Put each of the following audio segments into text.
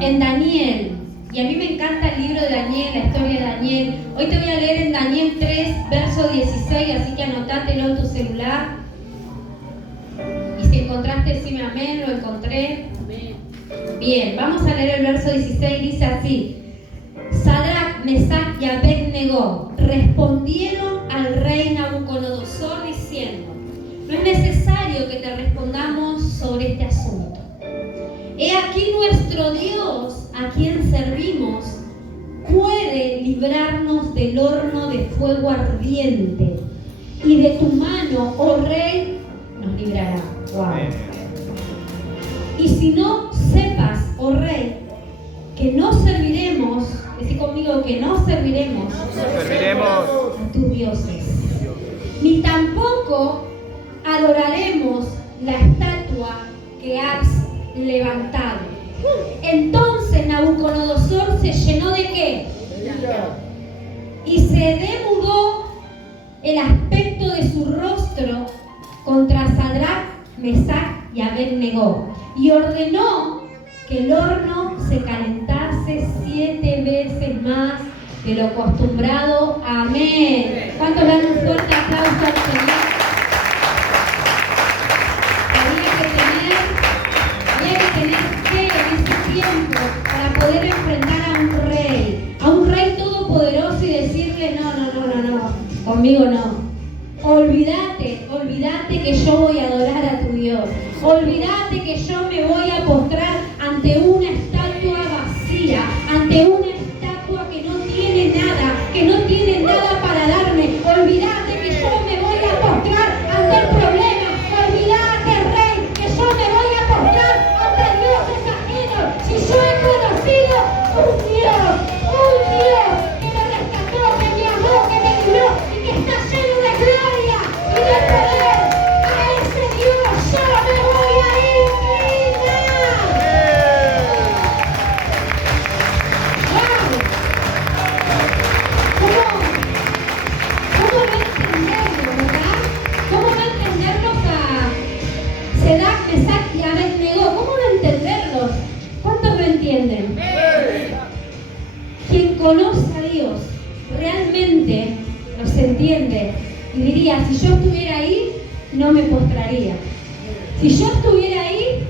en Daniel, y a mí me encanta el libro de Daniel, la historia de Daniel. Hoy te voy a leer en Daniel 3, verso 16, así que anotátelo en tu celular. Y si encontraste, decime amén, lo encontré. Bien, vamos a leer el verso 16, dice así: Sadrac, Mesach y Abed-Negó respondieron al rey Nabucodonosor diciendo: no es necesario que te respondamos sobre este asunto. He aquí nuestro Dios, a quien servimos, puede librarnos del horno de fuego ardiente, y de tu mano, oh rey, nos librará. Wow. Y si no, sepas, oh rey, que no serviremos, decí conmigo, que no serviremos a tus dioses, ni tampoco adoraremos la estatua que has levantado. Entonces Nabucodonosor se llenó de ¿qué? Y se demudó el aspecto de su rostro contra Sadrac, Mesach y Abed-Negó, y ordenó que el horno se calentase 7 veces más de lo acostumbrado. Amén. ¿Cuántos dan un fuerte aplauso al Señor? Había que tener fe en ese tiempo para poder enfrentar a un rey todopoderoso y decirle: no, conmigo no. Olvídate que yo voy a adorar a tu Dios. Olvídate que yo me voy a postrar ante una estatua vacía, ante una estatua que no tiene nada para darme. Olvídate que yo me voy a postrar ante el problema. Olvídate, rey, que yo me voy a postrar ante dioses ajenos. Si yo he conocido un Dios que me rescató, que me amó, que me libró y que está lleno de gloria y de poder, a ese Dios yo me voy a inclinar. ¡Wow! ¿Cómo no entenderlo, verdad? ¿Cómo no entenderlos a Sadrac, Mesach y Abed-Negó? ¿Cómo no entenderlos? ¿Cuántos lo entienden? Quien conoce a Dios realmente los entiende y diría: si yo estuviera ahí, no me postraría. Si yo estuviera ahí,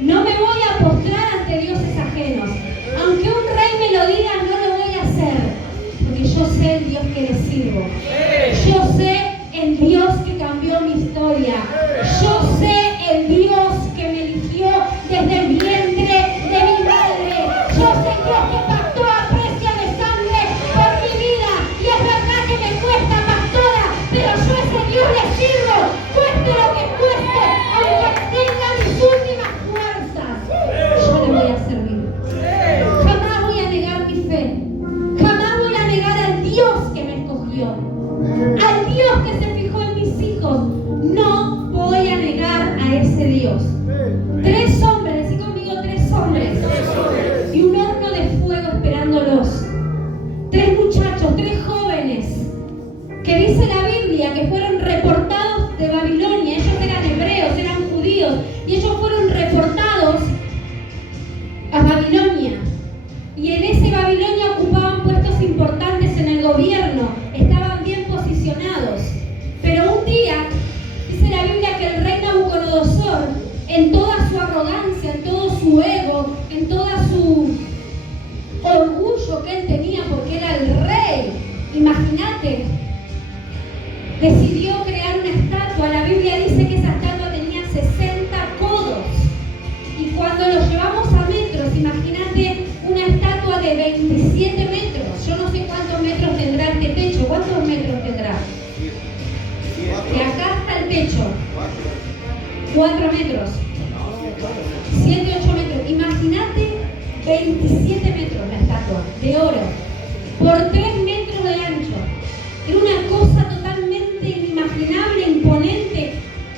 no me voy a postrar ante dioses ajenos. Aunque un rey me lo diga, no lo voy a hacer, porque yo sé el Dios que le sirvo. Yo sé el Dios que cambió mi historia. Yo sé el Dios que me eligió desde el vientre de mi madre. Yo sé el Dios que pactó a precio de sangre por mi vida. Y es verdad que me cuesta, pastora, pero yo a ese Dios le sirvo, cueste lo que cueste, aunque tenga mis últimas fuerzas. Yo le voy a servir. Jamás voy a negar mi fe. Jamás voy a negar al Dios que me escogió, al Dios que se fijó en mis hijos. No voy a negar a ese Dios. 3 hombres, decí conmigo, 3 hombres, y un horno de fuego esperándolos. 3 muchachos, 3 jóvenes, que dice la Biblia que fueron reportados de Babilonia. Ellos eran hebreos, eran judíos, y ellos fueron reportados a Babilonia. Y en ese Babilonia ocupaban puestos importantes en el gobierno, estaban bien posicionados. Pero un día, dice la Biblia que el rey Nabucodonosor, en toda su arrogancia, en todo su ego, en toda su orgullo que él tenía porque era el rey, imagínate, decidió crear una estatua. La Biblia dice que esa estatua tenía 60 codos. Y cuando lo llevamos a metros, imagínate una estatua de 27 metros. Yo no sé cuántos metros tendrá este techo. ¿Cuántos metros tendrá? De acá hasta el techo. 4 metros. 7, 8 metros. Imagínate 27 metros la estatua de oro por 3 metros de ancho. Era una cosa totalmente inimaginable, imponente,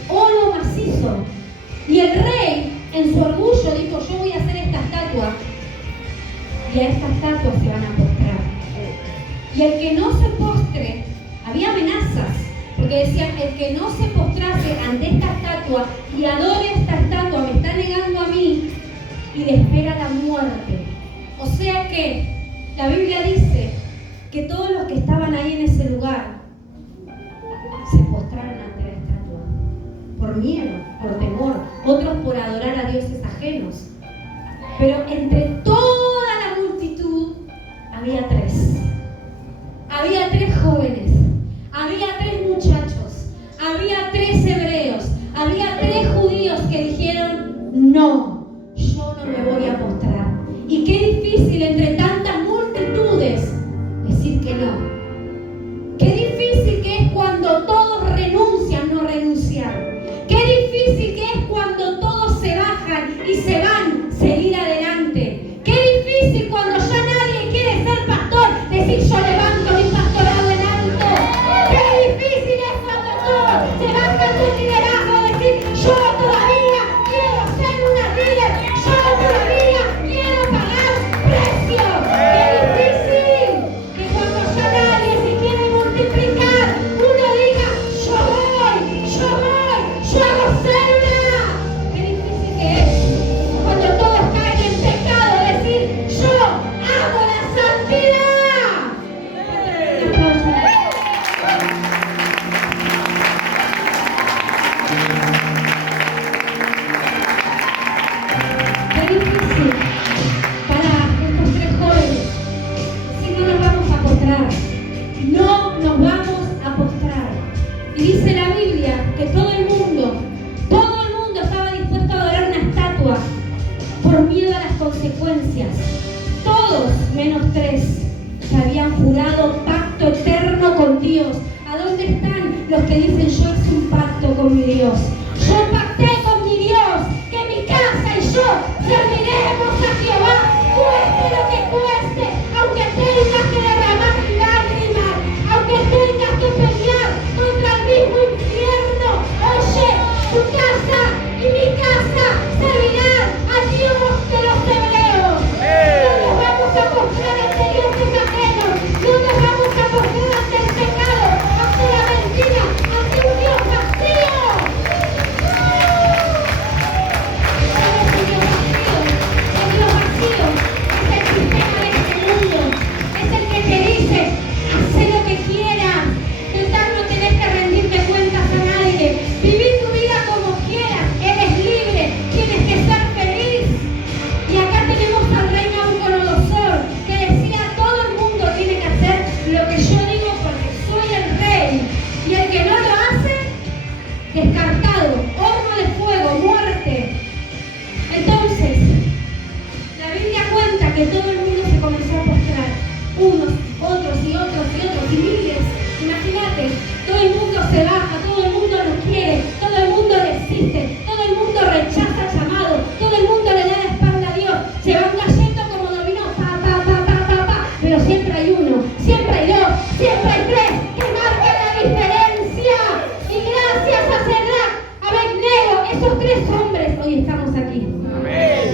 oro macizo. Y el rey, en su orgullo, dijo: yo voy a hacer esta estatua, y a esta estatua se van a postrar. Y el que no se postre, había amenazas, porque decían: el que no se postrase ante esta estatua y adore esta estatua, me está negando a mí, y le espera la muerte. que la Biblia dice que todos los que estaban ahí en ese lugar se postraron ante la estatua, por miedo, por temor, otros por adorar a dioses ajenos. Pero entre toda la multitud había tres. Había tres jóvenes, había tres muchachos, había tres hebreos, había tres judíos que dijeron: no, yo no me voy a postrar. Y qué difícil entre tantas multitudes decir que no. Qué difícil que es cuando todos renuncian no renunciar. Qué difícil que es cuando todos se bajan y se van seguir adelante. Qué difícil cuando ya nadie quiere ser pastor decir: yo levanto mi pastorado en alto. Qué difícil es cuando todos se bajan del liderazgo decir: yo todavía quiero ser una líder, yo todavía quiero pagar precios. Qué difícil que cuando ya nadie se quiere multiplicar, uno diga: yo hago célula. Qué difícil que es cuando todos caen en pecado decir: yo amo la santidad. Un aplauso. Qué difícil para estos tres jóvenes decir: no nos vamos a postrar, no nos vamos a postrar. Y dice la Biblia que todo el mundo estaba dispuesto a adorar una estatua por miedo a las consecuencias. Todos menos tres que habían jurado pacto eterno con Dios. ¿A dónde están los que dicen: yo hice un pacto con mi Dios? Yo pacté con mi Dios que mi casa y yo serviremos a Jehová, cueste lo que cueste, aunque tengas que derramar lágrimas, aunque tengas que pelear contra el mismo infierno. Oye, tu casa y mi casa servirán al Dios de los hebreos. No nos vamos a postrar ante dioses ajenos, no nos vamos a postrar ante el pecado, ante la mentira, ante un Dios vacío. El Dios vacío es el sistema de este mundo, es el que te dice: haz lo que quieras, total no tenés que rendirte cuentas a nadie, viví tu vida como quieras, eres libre, tienes que ser feliz. Y acá tenemos al rey Nabucodonosor que decía: todo el mundo tiene que hacer lo que yo digo porque soy el rey, y el que no lo hace, descartado, horno de fuego, muerte. Entonces, la Biblia cuenta que todo el mundo se comenzó a postrar, unos, otros y otros y otros y miles. Imagínate, todo el mundo se baja, todo el mundo no quiere, todo el mundo resiste, todo el mundo rechaza el llamado, todo el mundo le da la espalda a Dios, se van cayendo como dominó, pero siempre hay uno, siempre hay dos, siempre hay tres que marcan la diferencia. Y gracias a Sadrach, a Abednego, esos tres hombres, hoy estamos aquí.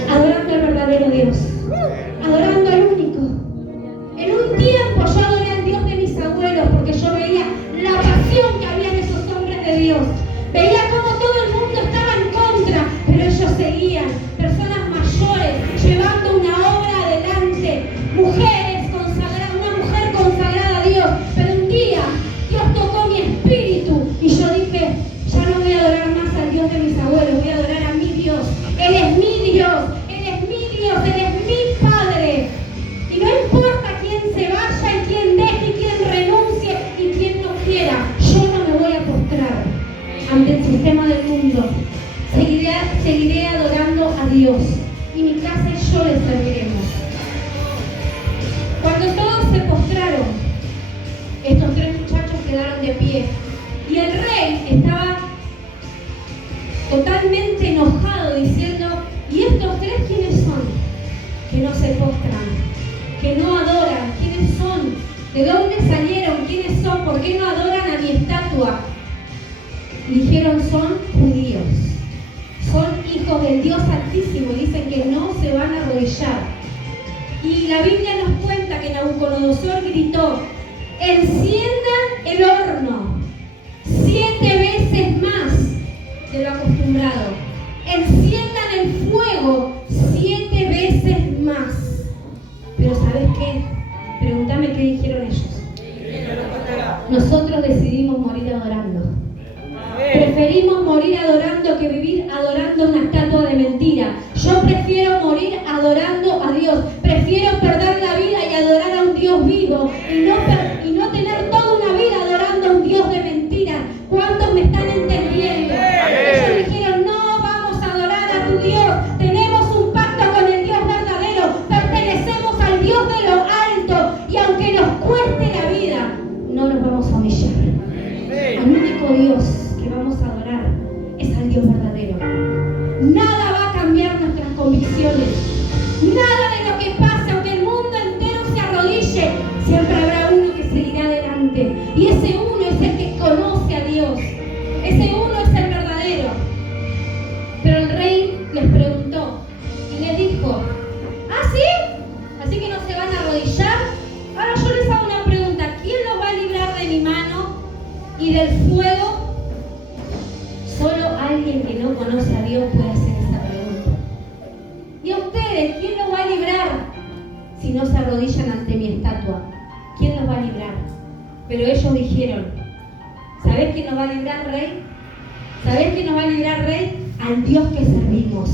Adorando al verdadero Dios, adorando al único. En un tiempo yo adoré al Dios de mis abuelos porque yo veía la pasión que había en esos hombres de Dios. Veía cómo todo el mundo estaba en contra, pero ellos seguían. Personas mayores llevando una obra adelante, mujeres consagradas, una mujer consagrada a Dios. Pero un día Dios tocó mi espíritu y yo dije: ya no voy a adorar más al Dios de mis abuelos, voy a adorar a mi Dios. Él es mi Dios, Él es mi Dios, Él es mi Padre. Y no importa quién se vaya y quién deje y quién renuncie y quién no quiera, yo no me voy a postrar ante el sistema del mundo. Seguiré adorando a Dios, y mi casa y yo le serviremos. Cuando todos se postraron, estos tres muchachos quedaron de pie y el rey estaba totalmente enojado diciendo: ¿y estos tres quiénes son? Que no se postran, que no adoran. ¿Quiénes son? ¿De dónde salieron? ¿Quiénes son? ¿Por qué no adoran a mi estatua? Y dijeron: son judíos, son hijos del Dios Altísimo, y dicen que no se van a arrodillar. Y la Biblia nos cuenta que Nabucodonosor gritó: enciendan el horno 7 veces más de lo acostumbrado, enciendan el fuego 7 veces más. Pero ¿sabes nosotros decidimos morir adorando. Preferimos morir adorando que vivir adorando una estatua de mentira. Yo prefiero morir adorando a Dios. Prefiero perder la vida y adorar a un Dios vivo y no tener toda una vida adorando a un Dios de mentira. ¿Cuántos me están entendiendo? Ellos dijeron, no vamos a adorar a tu Dios. Tenemos un pacto con el Dios verdadero. Pertenecemos al Dios de lo alto. Y aunque nos cueste la vida, no nos vamos a humillar. Al único Dios que vamos a adorar es al Dios verdadero. Nada va a cambiar nuestras convicciones. Nada de lo que pase, aunque el mundo entero se arrodille, siempre habrá uno que seguirá adelante. Y ese uno es el que conoce a Dios. Ese uno es el verdadero. Pero el rey les preguntó y les dijo, ¿ah, sí? ¿Así que no se van a arrodillar? Ahora yo les hago una pregunta. ¿Quién los va a librar de mi mano y del fuego? Solo alguien que no conoce a Dios puede hacer esa pregunta. ¿Y a ustedes quién los va a librar si no se arrodillan ante mi estatua? ¿Quién los va a librar? Pero ellos dijeron, ¿sabés quién nos va a librar, Rey? ¿Sabés quién nos va a librar, Rey? Al Dios que servimos.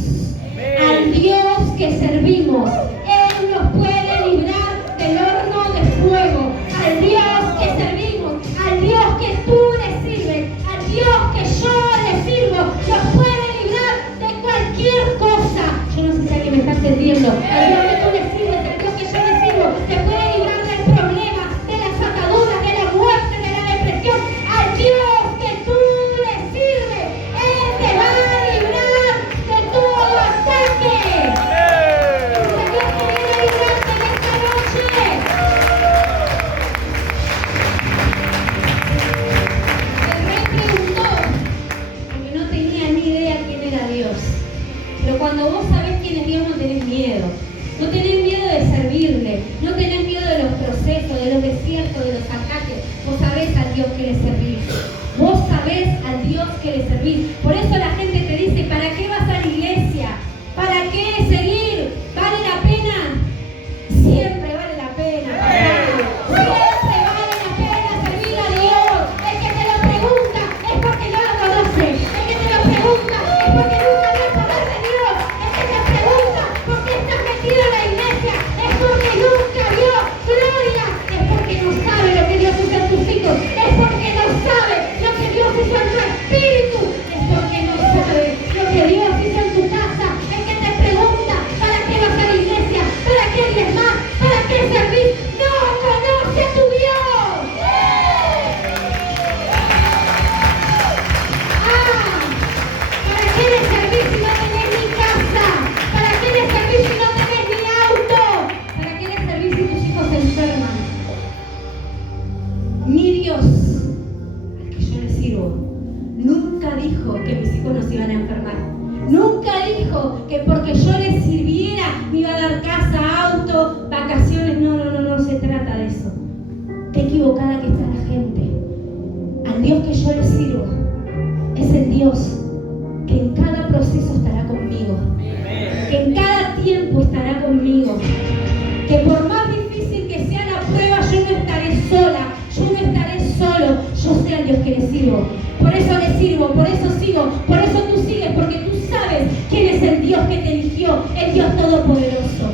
Al Dios que servimos. Él nos puede librar del horno de fuego. Al Dios que servimos. Al Dios que tú le sirves. Al Dios que yo le sirvo. Nos puede librar de cualquier cosa. Yo no sé si alguien me está entendiendo. Al Dios que tú le sirves, al Dios que yo le sirvo, te puede librar del problema, de las ataduras, de la muerte, de la depresión. Al Dios que tú le sirves, Él te va a librar de todo ataque. Ese Dios que viene a librarte en esta noche. El rey preguntó, porque no tenía ni idea quién era Dios. Pero cuando vos sabés quién es Dios, no tenés miedo. No tenés miedo de servirle. No tenés miedo de los procesos, de los desiertos, de los ataques. Vos sabés al Dios que le servís. Vos sabés al Dios que le servís. Por eso la gente te dice, ¿para qué vas a la iglesia? ¿Para qué seguir? ¿Vale la pena? Siempre vale la pena. Siempre vale la pena servir a Dios. El que te lo pregunta es porque no lo conoce. El que te lo pregunta es porque nunca vio el poder de Dios. El que te pregunta por qué estás metido en la iglesia es porque nunca vio gloria. Es porque no sabe lo que Dios hizo en tus hijos. Es porque no sabe lo que Dios hizo en tu espíritu. Es porque no sabe lo que Dios hizo en tu casa. El que te pregunta ¿para qué vas a la iglesia? ¿Para qué diezmas? ¿Para qué servís? No conoce a tu Dios. ¿Para qué le servís si no tenés ni casa? ¿Para qué le servís si no tenés ni auto? ¿Para qué le servís si tus hijos se enferman? Mi Dios, al que yo le sirvo, nunca dijo que mis hijos no se iban a enfermar. Nunca dijo que porque yo les sirviera me iba a dar casa, auto, vacaciones. No se trata de eso. Qué equivocada que está la gente. Al Dios que yo le sirvo es el Dios que en cada proceso estará conmigo, que en cada tiempo estará conmigo, que por más difícil que sea la prueba, yo no estaré sola, yo no estaré solo, yo sé al Dios que le sirvo. Por eso le sirvo, por eso sigo, por eso tú sigues, porque tú sabes quién es el Dios que te eligió, el Dios Todopoderoso,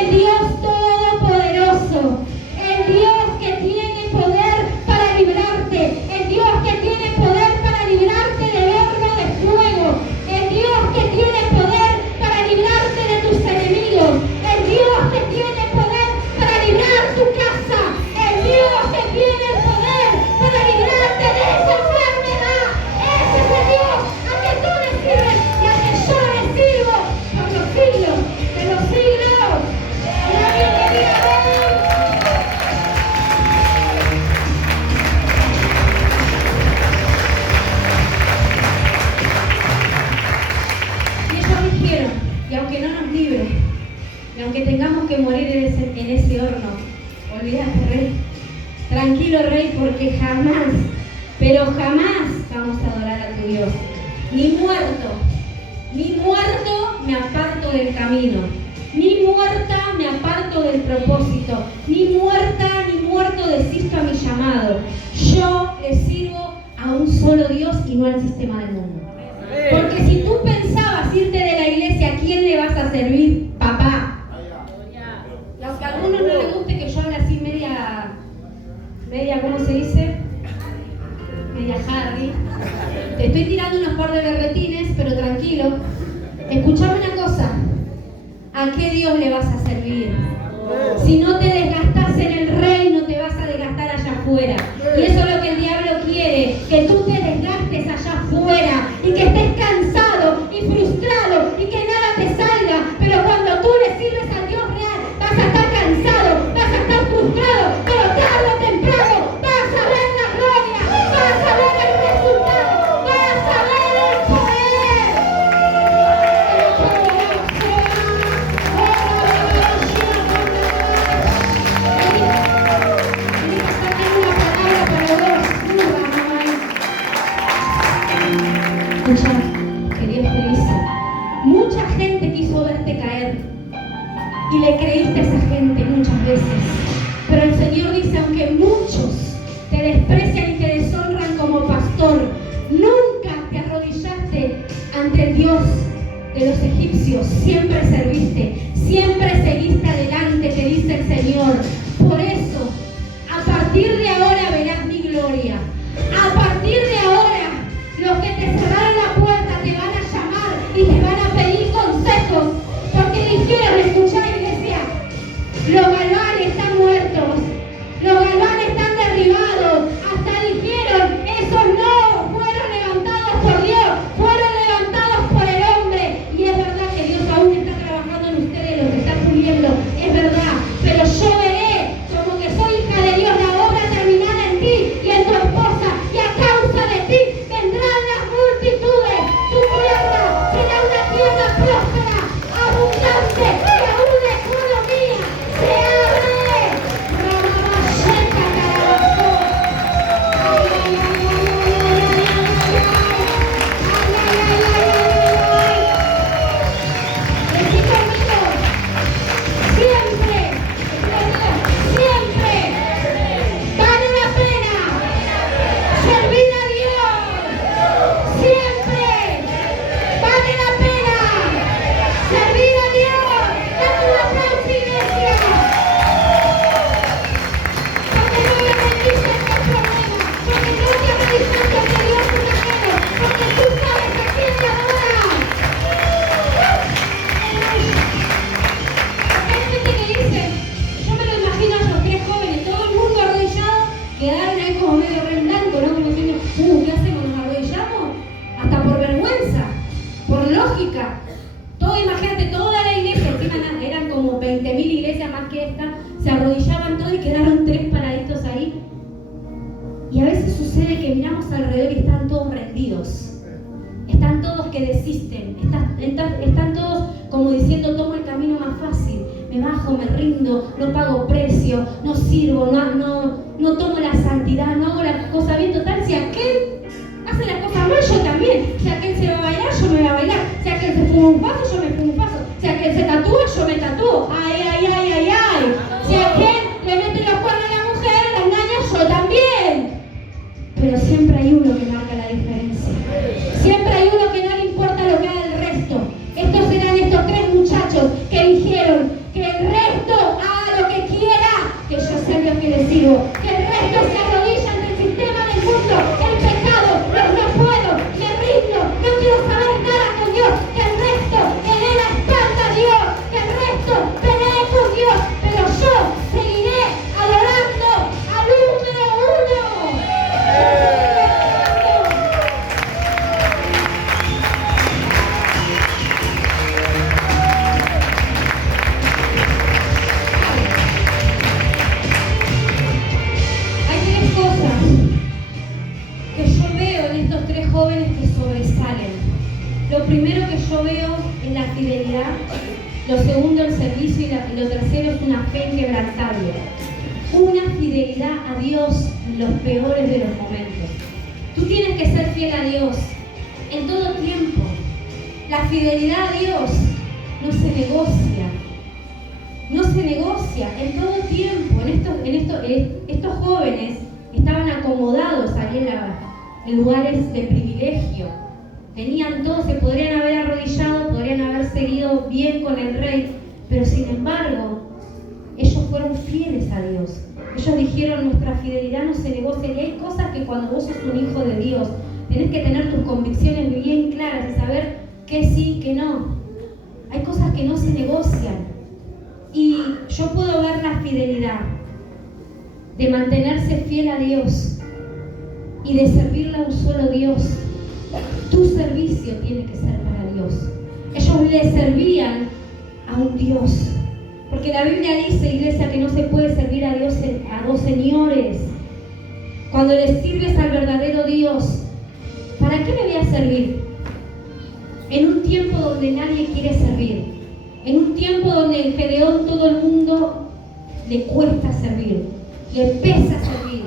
el Dios Todopoderoso, el Dios que tiene poder para librarte, el Dios que tiene poder para librarte del horno de fuego, el Dios que tiene poder para librarte de tus enemigos, el Dios que tiene poder para librar tu casa, el Dios que tiene el poder para librarte de esa enfermedad. Ese es el Dios a que tú le sirves y a que yo le sirvo por los siglos de los siglos. Y alguien que diga amén. Y ellos dijeron, y aunque no nos libre, y aunque tengamos que morir en ese horno, olvídate, Rey. Tranquilo, Rey, porque jamás, pero jamás vamos a adorar a tu Dios. Ni muerto me aparto del camino. Ni muerta me aparto del propósito. Ni muerta ni muerto desisto a mi llamado. Yo solo Dios y no al sistema del mundo. Porque si tú pensabas irte de la iglesia, ¿a quién le vas a servir? Papá. Y aunque a algunos no les guste que yo hable así media, ¿cómo se dice? Media Harry. Te estoy tirando unos par de berretines, pero tranquilo. Escuchame una cosa. ¿A qué Dios le vas a servir? Si no te desgastas en el reino, te vas a desgastar allá afuera. Y eso es lo que el diablo quiere, que tú te desgastes allá afuera y que estés cansado y frustrado y que nada te salga. Pero cuando tú le sirves al Dios real, vas a estar cansado, vas a estar frustrado, pero tarde o temprano vas a ver la gloria, vas a ver el resultado, vas a ver el poder. Escucha, que Dios te dice, mucha gente quiso verte caer y le creíste a esa gente muchas veces, pero el Señor dice, aunque muchos te desprecian y te deshonran como pastor, nunca te arrodillaste ante el Dios de los egipcios, siempre serviste, siempre seguiste adelante, te dice el Señor. Por eso, a partir de ahora verás mi gloria. A partir de ahora, los que te cerraron la puerta te van a llamar y te van a pedir consejos, porque dijeron, escuchá iglesia, los galvanes están muertos, los galvanes están derribados, hasta dijeron, esos no fueron levantados por Dios, fueron levantados por el hombre. Y es verdad que Dios aún está trabajando en ustedes, los que están puliendo, es verdad, pero yo veré como que soy hija de Dios la obra terminada en ti y en tu esposa, y a causa de ti vendrán las multitudes. Tu tierra será una tierra próspera, abundante, y aún la economía se abre. Ramamasheka Carabajo. Ay, ay, ay, ay, ay, ay, ay, ay, ay. Decí conmigo, siempre, siempre vale la pena servir a Dios. Siempre vale la pena servir a Dios. Dame un aplauso, iglesia. Porque no le rendiste a tus problemas, porque no te arrodillaste ante Dios ajeno, porque tú sabes a quién te adoras. Hay gente que dice, yo me lo imagino a los tres jóvenes, todo el mundo arrodillado, quedaron ahí como medio re en blanco, ¿no? Como diciendo, ¿qué hacemos? ¿Nos arrodillamos? Hasta por vergüenza, por lógica. Todo, imagínate, toda la iglesia, encima eran como 20.000 iglesias más que esta, se arrodillaban todos y quedaron tres paraditos ahí. Y a veces sucede que miramos alrededor y están todos rendidos. Están todos que desisten, están todos como diciendo, tomo el camino más fácil, me bajo, me rindo, no pago precio, no sirvo, no tomo la santidad, no hago las cosas bien. Total, si aquel hace las cosas mal, yo también. Si aquel se va a bailar, yo me voy a bailar. Si aquel se fuma un paso, yo me fumo un paso. Si aquel se tatúa, yo me tatúo. Ay, ay, ay, ay, ay. Si aquel le mete los cuernos a la mujer, la engaña, yo también. Pero siempre hay uno que marca la diferencia. Siempre hay uno que no le importa lo que haga el resto. Estos eran estos tres muchachos que dijeron que el resto haga lo que quiera, que yo sea el Dios que le sirvo. Que el resto se arrodilla ante el sistema del mundo, el pecado, los no puedo, me rindo, no quiero saber nada con Dios. Que el resto le dé la espalda a Dios, que el resto pelee con Dios, pero yo seguiré adorando al número uno. Hay tres cosas que yo veo en estos tres jóvenes que sobresalen. Lo primero que yo veo es la fidelidad, lo segundo el servicio y lo tercero es una fe inquebrantable. Una fidelidad a Dios en los peores de los momentos. Tú tienes que ser fiel a Dios en todo tiempo. La fidelidad a Dios no se negocia. No se negocia en todo tiempo. Estos jóvenes estaban acomodados ahí en lugares de privilegio. Tenían todo, se podrían haber arrodillado, podrían haber seguido bien con el rey, pero sin embargo, ellos fueron fieles a Dios. Ellos dijeron, nuestra fidelidad no se negocia. Y hay cosas que cuando vos sos un hijo de Dios, tenés que tener tus convicciones bien claras y saber qué sí, qué no. Hay cosas que no se negocian. Y yo puedo ver la fidelidad de mantenerse fiel a Dios y de servirle a un solo Dios. Tu servicio tiene que ser para Dios. Ellos le servían a un Dios. Porque la Biblia dice, iglesia, que no se puede servir a Dios a dos señores. Cuando le sirves al verdadero Dios, ¿para qué le voy a servir? En un tiempo donde nadie quiere servir. En un tiempo donde en Gedeón todo el mundo le cuesta servir. Le pesa servir.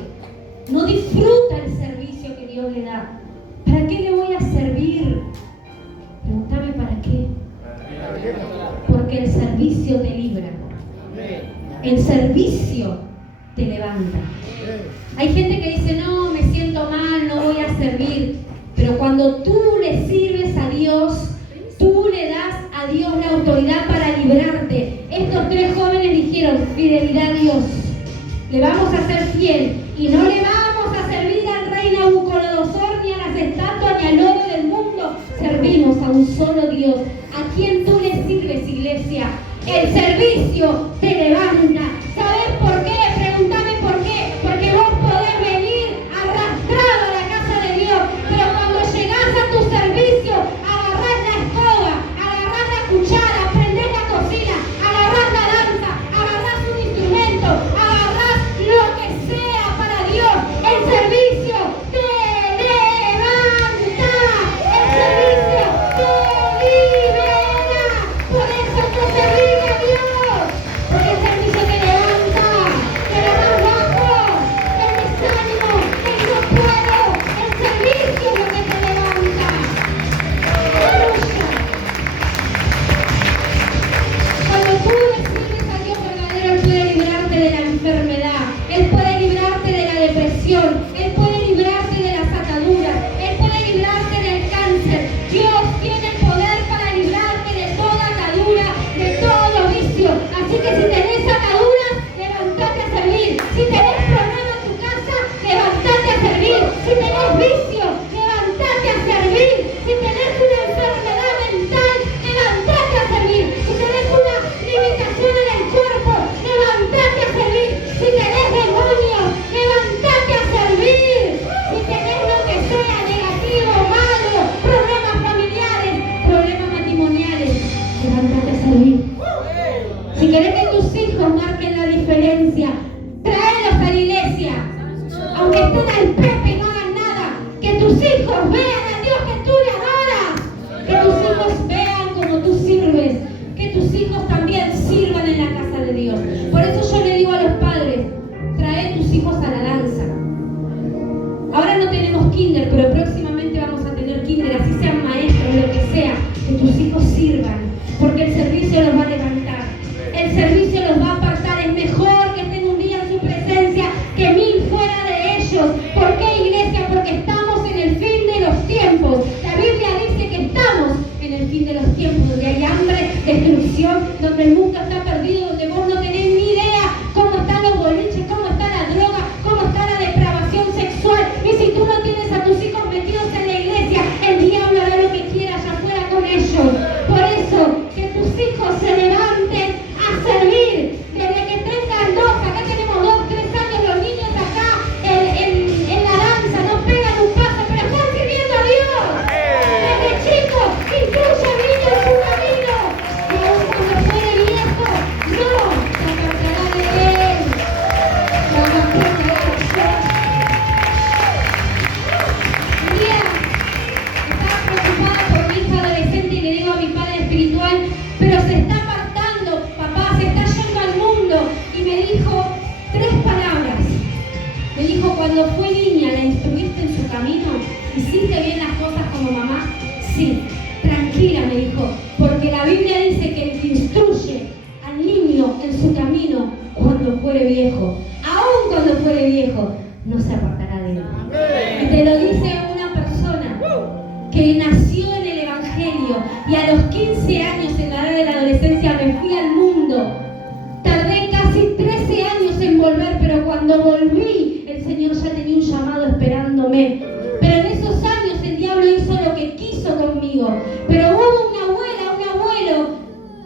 No disfruta el servicio que Dios le da. ¿Para qué le voy a servir? Pregúntame para qué. Porque el servicio te libra. El servicio te levanta. Hay gente que dice, no, me siento mal, no voy a servir. Pero cuando tú le sirves a Dios, tú le das a Dios la autoridad para librarte. Estos tres jóvenes dijeron, fidelidad a Dios. Le vamos a ser fiel y no le vamos a servir al rey Nabucodonosor, ni a las estatuas, ni al oro del mundo. Servimos a un solo Dios. ¿A quién tú le sirves, iglesia? El servicio te levanta. ¿Sabes por qué? Pregúntame por qué. Porque vos podés venir arrastrado a la casa de Dios, pero cuando llegás a tu servicio, agarrás la escoba, agarrás la cuchara, prendés la cocina, agarrás la danza, agarrás un instrumento, agarrás lo que sea para Dios. El servicio te levanta. El servicio te libera. Por eso te serviré a Dios. Porque el servicio te levanta. Te lo das bajo. El desánimo, el no puedo. El servicio es lo que te levanta. Aleluya. Cuando tú le sirves a Dios verdadero, Él puede librarte de la enfermedad. Él puede librarte de la depresión. Él puede librarte de las ataduras. Él puede librarte del cáncer. Dios tiene el poder para librarte de toda atadura, de todo vicio. Así que si tenés ataduras, levantate a servir. Si tenés problemas en tu casa, levantate a servir. Si tenés vicio, levantate a servir. Si tenés una enfermedad mental, levantate a servir. Si tenés una limitación en el cuerpo, levantate a servir. Si tenés demonios, levantate a servir. Si tenés lo que sea negativo, malo, problemas familiares, problemas matrimoniales, levantate a servir. Si querés que tus hijos marquen la diferencia, tráelos a la iglesia. Aunque estén al pepe y no hagan nada, que tus hijos vean a Dios que tú le adoras. Que tus hijos vean como tú sirves. Que tus hijos también sirvan en la casa de Dios. Por eso yo le digo a los padres, trae tus hijos a la danza. Ahora no tenemos kinder, pero próximamente vamos a tener kinder, así sean maestros, lo que sea, que tus hijos sirvan, porque el servicio los va a levantar, el servicio los va a apartar. Es mejor que estén un día en su presencia que 1000 fuera de ellos. ¿Por qué, iglesia? Porque estamos en el fin de los tiempos. La Biblia dice que estamos en el fin de los tiempos, donde hay hambre, destrucción, donde el mundo está perdido, donde vos no tenés ni idea cómo están los boliches, cómo está la droga, cómo está la depravación sexual. Y si tú no tienes a tus hijos metidos en la iglesia, el diablo hará lo que quiera allá afuera con ellos. Por eso, que tus hijos se levanten a servir. Desde que tengan 2, acá tenemos 2, 3 años, los niños acá en la danza no pegan un paso, pero están sirviendo a Dios. Desde chicos, instruye al niño en su camino. Y aún cuando fuere viejo, no se apartará de él. Lo apartará de él. Un día estaba preocupada por mi hija adolescente y le digo a mi padre espiritual, pero se está apartando, papá, se está yendo al mundo. Y me dijo 3 palabras. Me dijo, cuando fue niña, ¿la instruiste en su camino? ¿Hiciste bien las cosas como mamá? Sí. Tranquila, me dijo, porque la Biblia dice que el que instruye al niño en su camino, cuando fuere viejo, aún cuando fuere viejo, no se apartará de él. Y te lo dice una Y a los 15 años, en la edad de la adolescencia, me fui al mundo. Tardé casi 13 años en volver, pero cuando volví, el Señor ya tenía un llamado esperándome. Pero en esos años el diablo hizo lo que quiso conmigo. Pero hubo una abuela, un abuelo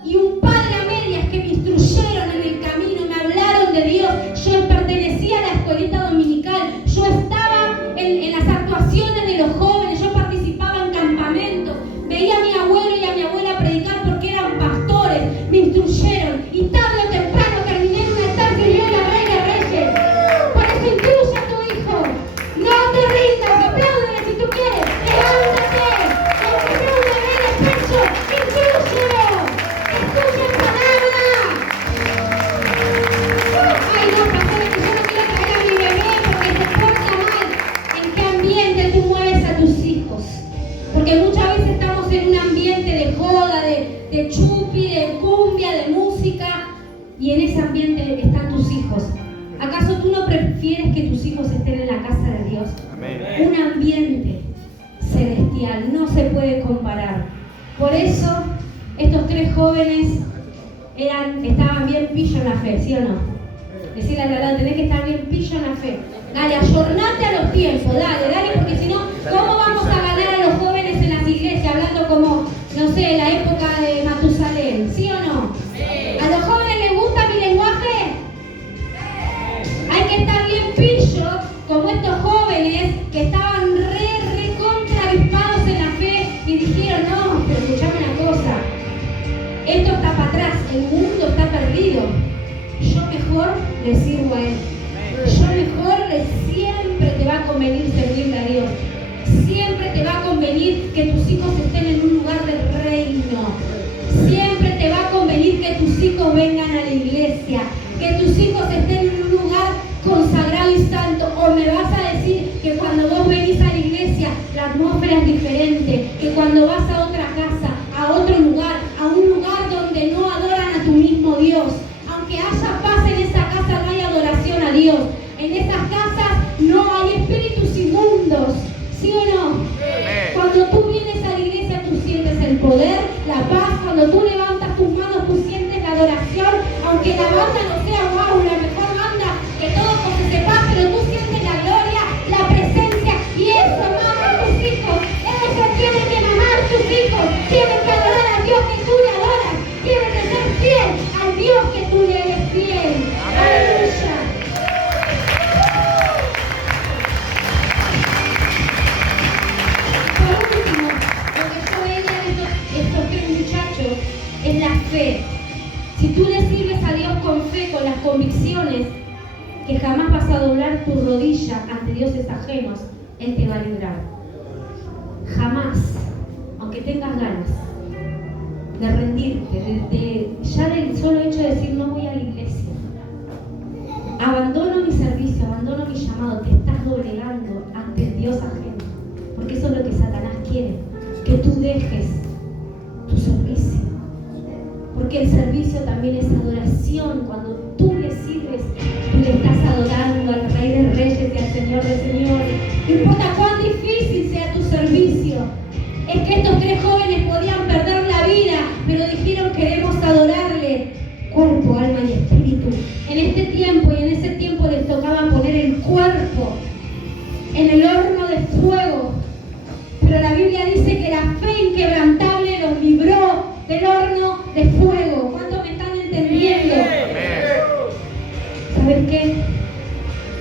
y un padre a medias que me instruyeron en el camino, me hablaron de Dios. Yo pertenecía a la escuelita dominical, yo estaba en las actuaciones de los jóvenes, yo participaba en campamentos, veía a mi abuelo y a mi abuela predicar porque eran pastores, me instruyeron y tarde o temprano terminé en un altar sirviendo al Rey de Reyes. Por eso incluye a tu hijo, no te rindas, apláudele si tú quieres, levántate, aunque sea un bebé de pecho, inclúyelo, escucha palabra. Ay no, pastora, que yo no quiero traer a mi bebé porque se porta mal. ¿En qué ambiente tú mueves a tus hijos? Porque muchas veces estamos en un ambiente de joda, de chupi, de cumbia, de música, y en ese ambiente están tus hijos. ¿Acaso tú no prefieres que tus hijos estén en la casa de Dios? Amén. Un ambiente celestial, no se puede comparar. Por eso, estos 3 jóvenes estaban bien pillo en la fe, ¿sí o no? Decirle a la tenés que estar bien pillo en la fe. Dale, ayornate a los tiempos, dale, porque si no, ¿cómo vamos a ganar a los jóvenes en las iglesias hablando como, no sé, la época de Matusalén? ¿Sí o no? ¿A los jóvenes les gusta mi lenguaje? Hay que estar bien pillo, como estos jóvenes que estaban contra avispados en la fe y dijeron, no, pero escuchame una cosa, esto está para atrás, el mundo está perdido, yo mejor le sirvo a él, yo mejor siempre te va a convenir servirle a Dios, siempre te va a convenir que tus hijos estén en un lugar del reino, siempre te va a convenir que tus hijos vengan a la iglesia, que tus hijos estén en un lugar consagrado y santo. O me vas a decir que cuando vos venís a la iglesia la atmósfera es diferente, que cuando vas a otra casa, a otro lugar, a un lugar donde no adoran a tu mismo Dios, aunque haya paz en esa casa, no hay adoración a Dios. En esas casas no hay espíritus inmundos, ¿sí o no? Cuando tú vienes a la iglesia tú sientes el poder, la paz. Cuando tú levantas tus manos tú sientes la adoración, aunque la banda no sea wow, la mejor banda que todos se sepan, pero tú sientes la gloria, la presencia, y eso mama a tus hijos. Eso tiene que mamar tus hijos. Tienen que adorar al Dios que tú le adoras. Tienen que ser fiel al Dios que tú le eres fiel. Aleluya. Por último, lo que yo veía de estos 3 muchachos es la fe. Si tú le sirves a Dios con fe, con las convicciones que jamás vas a doblar tu rodilla ante dioses ajenos, Él te va a librar. Jamás, aunque tengas ganas de rendirte, ya del solo hecho de decir no voy a la iglesia, abandono mi servicio, abandono mi llamado, te estás doblegando ante el Dios ajeno, porque eso es lo que Satanás quiere, que tú dejes tu servicio, porque el servicio también es adoración. Cuando tú le sirves, tú le estás adorando al Rey de Reyes y al Señor de Señores. No importa cuán difícil sea tu servicio. Es que estos 3 jóvenes podían perder la vida, pero dijeron queremos adorarle cuerpo, alma y espíritu. En este tiempo y en ese tiempo les tocaba poner el cuerpo en el horno de fuego, pero la Biblia dice que la fe inquebrantable los libró del horno de fuego. ¿Cuántos me están entendiendo? ¿Sabes qué?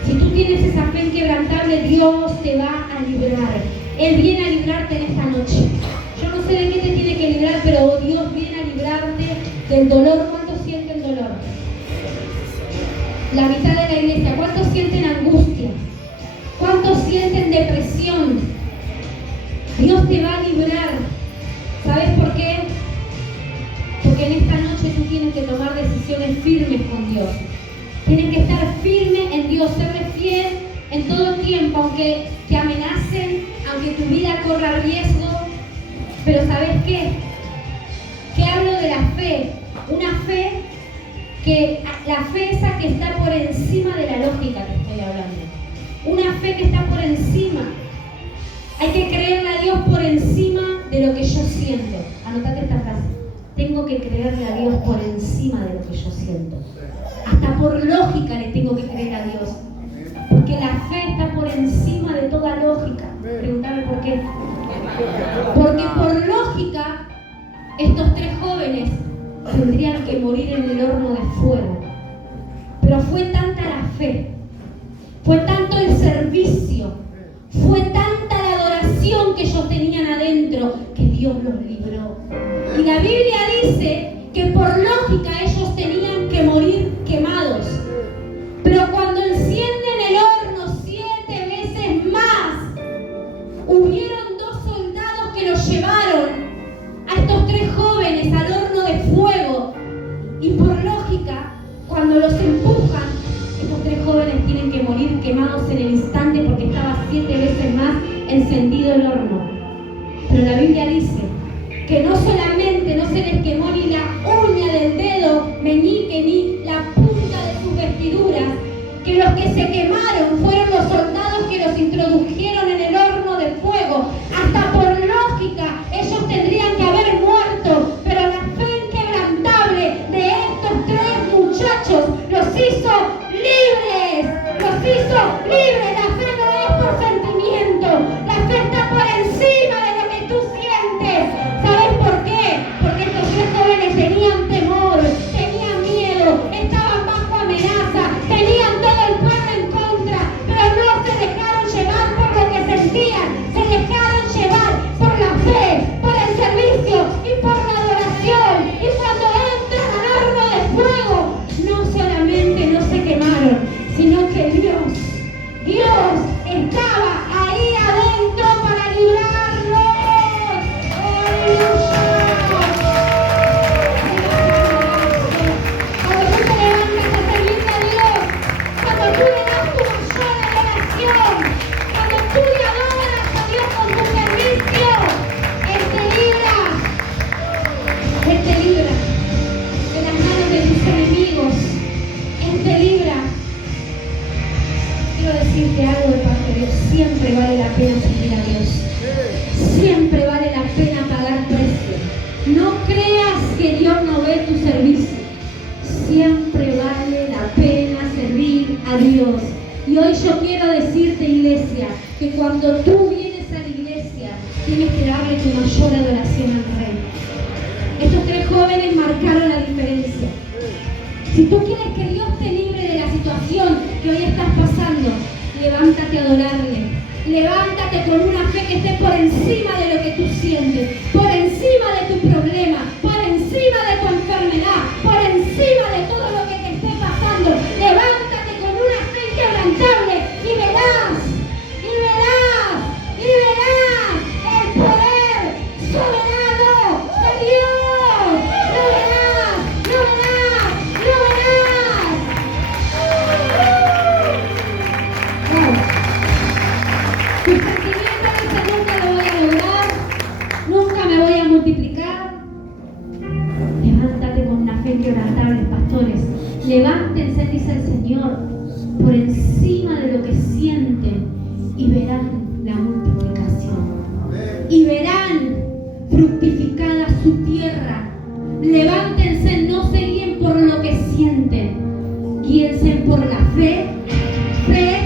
Si tú tienes esa fe inquebrantable, Dios te va a librar. Él viene a librarte en esta noche. Yo no sé de qué te tiene que librar, pero Dios viene a librarte del dolor. ¿Cuántos sienten dolor? La mitad de la iglesia. ¿Cuántos sienten angustia? ¿Cuántos sienten depresión? Dios te va a librar. ¿Sabes por qué? Porque en esta noche tú tienes que tomar decisiones firmes con Dios. Tienes que estar firme en Dios, serle fiel en todo tiempo, aunque te amenacen, aunque tu vida corra riesgo. Pero ¿sabes qué? Que hablo de la fe, una fe que, la fe esa que está por encima de la lógica que estoy hablando. Una fe que está por encima. Hay que creerle a Dios por encima de lo que yo siento. anotate esta frase, tengo que creerle a Dios por encima de lo que yo siento. Hasta por lógica le tengo que creer a Dios. Porque la fe está por encima de toda lógica. Pregúntame por qué. Porque por lógica, estos 3 jóvenes tendrían que morir en el horno de fuego. Pero fue tanta la fe, fue tanto el servicio, fue tanta la adoración que ellos tenían adentro, que Dios los libró. Y la Biblia dice que por lógica ellos tenían que morir quemados. Pero cuando encienden el horno 7 veces más, hubieron 2 soldados que los llevaron a estos 3 jóvenes al horno de fuego. Y por lógica, cuando los empujan, estos 3 jóvenes tienen que morir quemados en el instante porque estaba 7 veces más encendido el horno. Pero la Biblia dice que no solamente no se les quemó ni la uña del dedo meñique ni la punta de sus vestiduras, que los que se quemaron fueron los soldados que los introdujeron en el horno de fuego. Hasta por lógica ellos tendrían que haber muerto, pero la fe inquebrantable de estos 3 muchachos los hizo libres, los hizo libres. La fe no es por sentimiento, la fe está por encima de lo que tú sientes. ¿Sabes por qué? Porque estos 3 jóvenes tenían temor, tenían miedo, estaban bajo amenaza, tenían todo el pueblo en contra, pero no se dejaron llevar por lo que sentían, se dejaron llevar por la fe, por el servicio y por la adoración. Y cuando entran al horno de fuego, no solamente no se quemaron, sino que Dios estaba ahí adentro para librarlos. ¡Aleluya! Cuando tú te levantas a servirle a Dios, cuando tú le das tu mayor adoración, cuando tú le adoras a Dios con tu servicio, Él te libra de las manos de tus enemigos, Él te libra. Quiero decirte algo de parte de Dios, siempre vale la pena servir a Dios, siempre vale la pena pagar precio. No creas que Dios no ve tu servicio, siempre vale la pena servir a Dios. Y hoy yo quiero decirte, iglesia, que cuando tú vienes a la iglesia, tienes que darle tu mayor adoración al Rey. Estos 3 jóvenes marcaron la diferencia. Si tú quieres que Dios te libre de la situación que hoy estás pasando, levántate a adorarle. Levántate con una fe que esté por encima de lo que tú sientes, por encima de tu problema, por encima de tu enfermedad, por encima de todo lo que te esté pasando. Levántate con una fe inquebrantable y verás el poder soberano de Dios. Lo verás. Tu sentimiento dice: nunca lo voy a lograr, nunca me voy a multiplicar. Levántate con una fe inquebrantable, pastores. Levántense, dice el Señor, por encima de lo que sienten y verán la multiplicación. Y verán fructificada su tierra. Levántense, no se guíen por lo que sienten, guíense por la fe. Fe